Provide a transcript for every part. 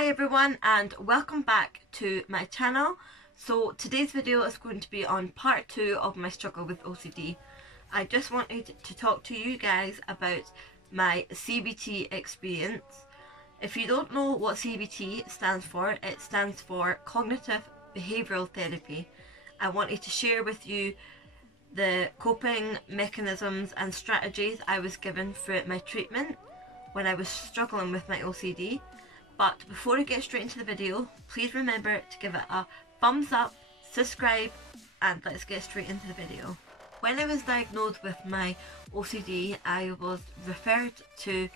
Hi everyone and welcome back to my channel. So today's video is going to be on part 2 of my struggle with OCD. I just wanted to talk to you guys about my CBT experience. If you don't know what CBT stands for, it stands for Cognitive Behavioural Therapy. I wanted to share with you the coping mechanisms and strategies I was given throughout my treatment when I was struggling with my OCD. But before I get straight into the video, please remember to give it a thumbs up, subscribe, and let's get straight into the video. When I was diagnosed with my OCD, I was referred to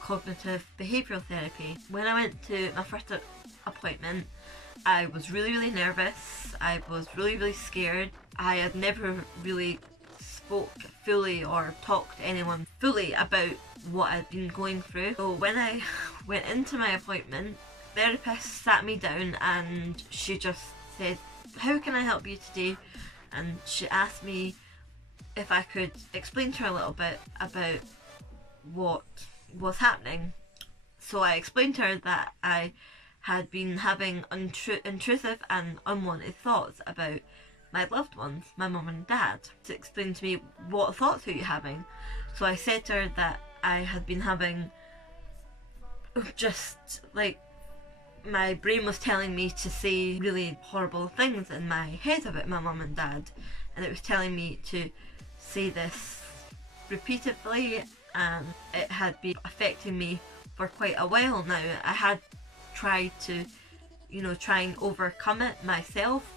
cognitive behavioural therapy. When I went to my first appointment, I was really nervous. I was really scared. I had never really spoke fully or talked to anyone fully about what I'd been going through. So when I went into my appointment, the therapist sat me down and she just said, "How can I help you today?" And she asked me if I could explain to her a little bit about what was happening. So I explained to her that I had been having intrusive and unwanted thoughts about my loved ones, my mum and dad. To explain to me, what thoughts are you having? So I said to her that I had been having just like my brain was telling me to say really horrible things in my head about my mum and dad, and it was telling me to say this repeatedly, and it had been affecting me for quite a while now. I had tried to, try and overcome it myself,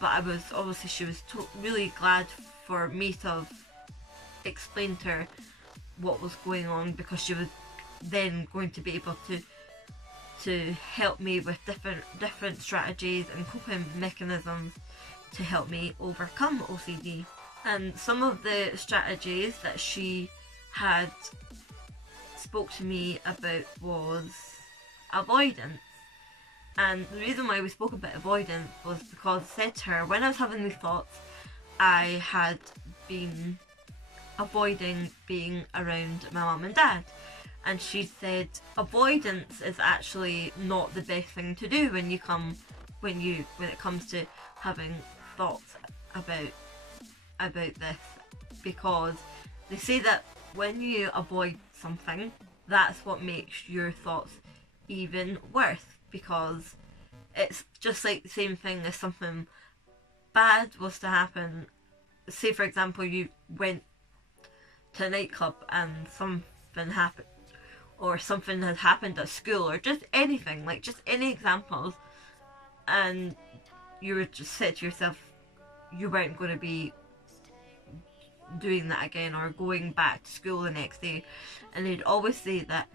but I was obviously, she was really glad for me to have explained to her what was going on, because she was then going to be able to help me with different strategies and coping mechanisms to help me overcome OCD. And some of the strategies that she had spoke to me about was avoidance. And the reason why we spoke about avoidance was because I said to her, when I was having these thoughts, I had been avoiding being around my mum and dad. And she said avoidance is actually not the best thing to do when it comes to having thoughts about this, because they say that when you avoid something, that's what makes your thoughts even worse, because it's just like the same thing as something bad was to happen. Say for example you went to a nightclub and something happened, or something had happened at school, or just anything, like just any examples, and you would just say to yourself you weren't going to be doing that again or going back to school the next day. And they'd always say that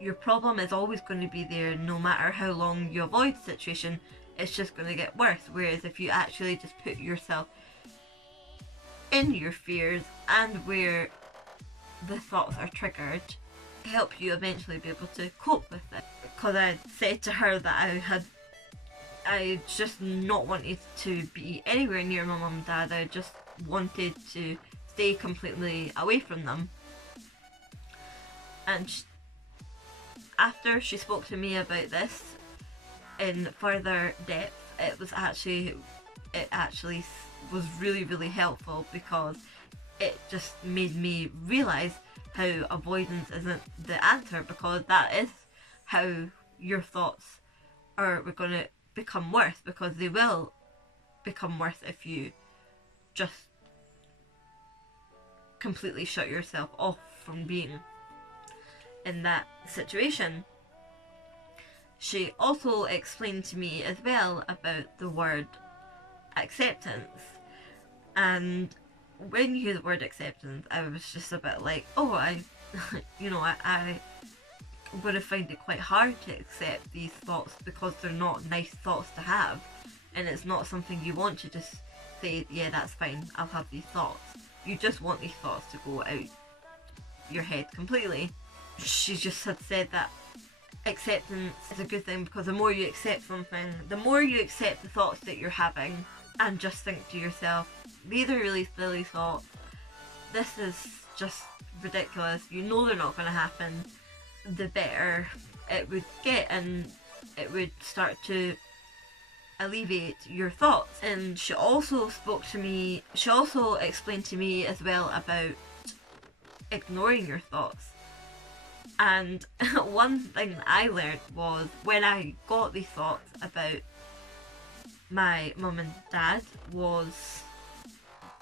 your problem is always going to be there, no matter how long you avoid the situation, it's just going to get worse. Whereas if you actually just put yourself in your fears and where the thoughts are triggered, help you eventually be able to cope with it. Because I said to her that I just not wanted to be anywhere near my mum and dad. I just wanted to stay completely away from them. And after she spoke to me about this in further depth, it actually was really helpful, because it just made me realise how avoidance isn't the answer, because that is how your thoughts are going to become worse, because they will become worse if you just completely shut yourself off from being in that situation. She also explained to me as well about the word acceptance, and when you hear the word acceptance, I was just a bit like, oh, I'm going to find it quite hard to accept these thoughts, because they're not nice thoughts to have, and it's not something you want to just say, yeah, that's fine, I'll have these thoughts. You just want these thoughts to go out your head completely. She just had said that acceptance is a good thing, because the more you accept something, the more you accept the thoughts that you're having, and just think to yourself, these are really silly thoughts, this is just ridiculous, they're not going to happen, the better it would get, and it would start to alleviate your thoughts. And she also explained to me as well about ignoring your thoughts. And one thing I learned was, when I got these thoughts about my mum and dad, was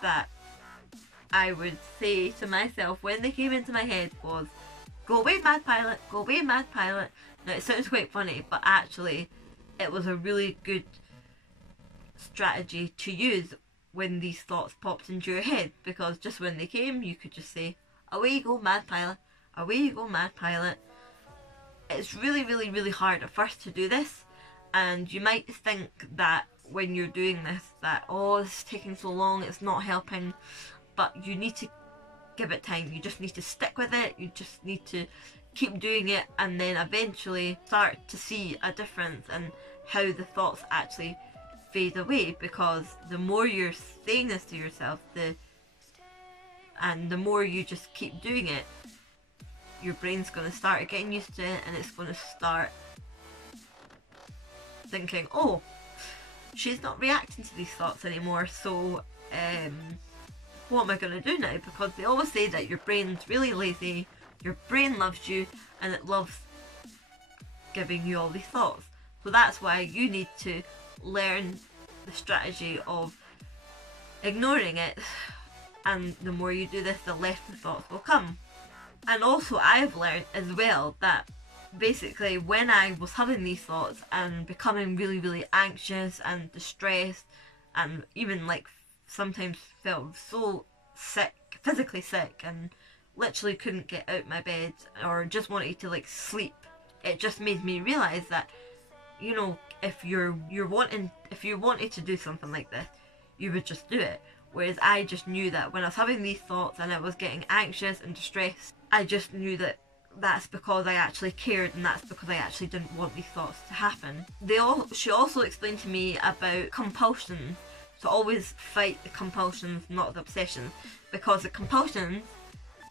that I would say to myself when they came into my head was, go away mad pilot, go away mad pilot. Now it sounds quite funny, but actually it was a really good strategy to use when these thoughts popped into your head, because just when they came you could just say, away you go mad pilot, away you go mad pilot. It's really hard at first to do this, and you might think that when you're doing this that, oh, it's taking so long, it's not helping, but you need to give it time. You just need to stick with it, you just need to keep doing it, and then eventually start to see a difference in how the thoughts actually fade away. Because the more you're saying this to yourself, and the more you just keep doing it, your brain's going to start getting used to it, and it's going to start thinking, oh, she's not reacting to these thoughts anymore, so what am I going to do now? Because they always say that your brain's really lazy, your brain loves you, and it loves giving you all these thoughts. So that's why you need to learn the strategy of ignoring it, and the more you do this, the less the thoughts will come. And also I've learned as well that basically when I was having these thoughts and becoming really anxious and distressed, and even like sometimes felt so sick, physically sick, and literally couldn't get out my bed or just wanted to like sleep, it just made me realise that, you know, if you wanted to do something like this, you would just do it. Whereas I just knew that when I was having these thoughts and I was getting anxious and distressed, I just knew that that's because I actually cared, and that's because I actually didn't want these thoughts to happen. She also explained to me about compulsions, to always fight the compulsions, not the obsessions, because a compulsion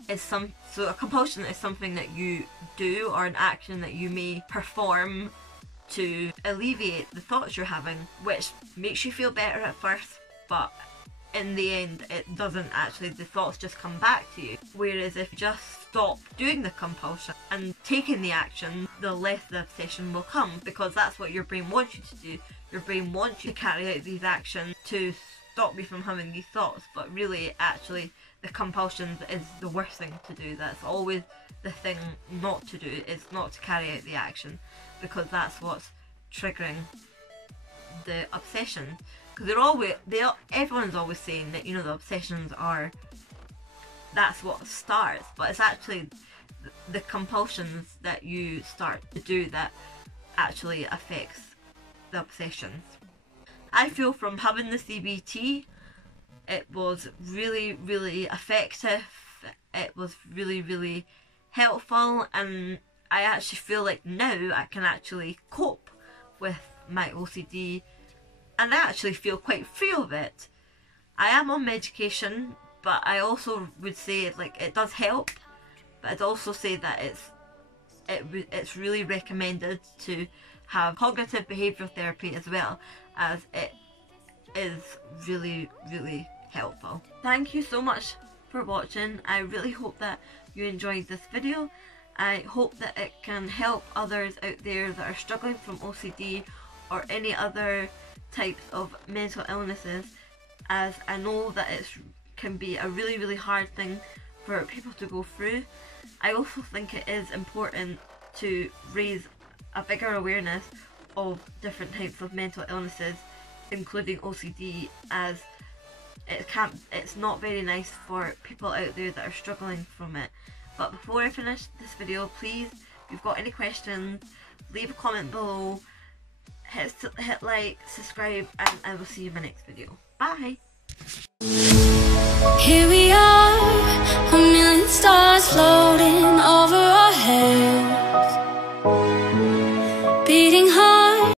is something that you do, or an action that you may perform to alleviate the thoughts you're having, which makes you feel better at first, but in the end it doesn't actually, the thoughts just come back to you. Whereas if you just stop doing the compulsion and taking the action, the less the obsession will come, because that's what your brain wants you to do. Your brain wants you to carry out these actions to stop you from having these thoughts, but really actually the compulsion is the worst thing to do. That's always the thing not to do, is not to carry out the action, because that's what's triggering the obsession. Because everyone's always saying that, you know, the obsessions are, that's what starts, but it's actually the compulsions that you start to do that actually affects the obsessions. I feel from having the CBT, it was really effective, it was really helpful, and I actually feel like now I can actually cope with my OCD, and I actually feel quite free of it. I am on medication, but I also would say like it does help, but I'd also say that it's really recommended to have cognitive behavioural therapy as well, as it is really helpful. Thank you so much for watching. I really hope that you enjoyed this video. I hope that it can help others out there that are struggling from OCD or any other types of mental illnesses, as I know that it can be a really hard thing for people to go through. I also think it is important to raise a bigger awareness of different types of mental illnesses, including OCD, as it's not very nice for people out there that are struggling from it. But before I finish this video, please, if you've got any questions, leave a comment below, hit like, subscribe, and I will see you in my next video. Bye! Here we are.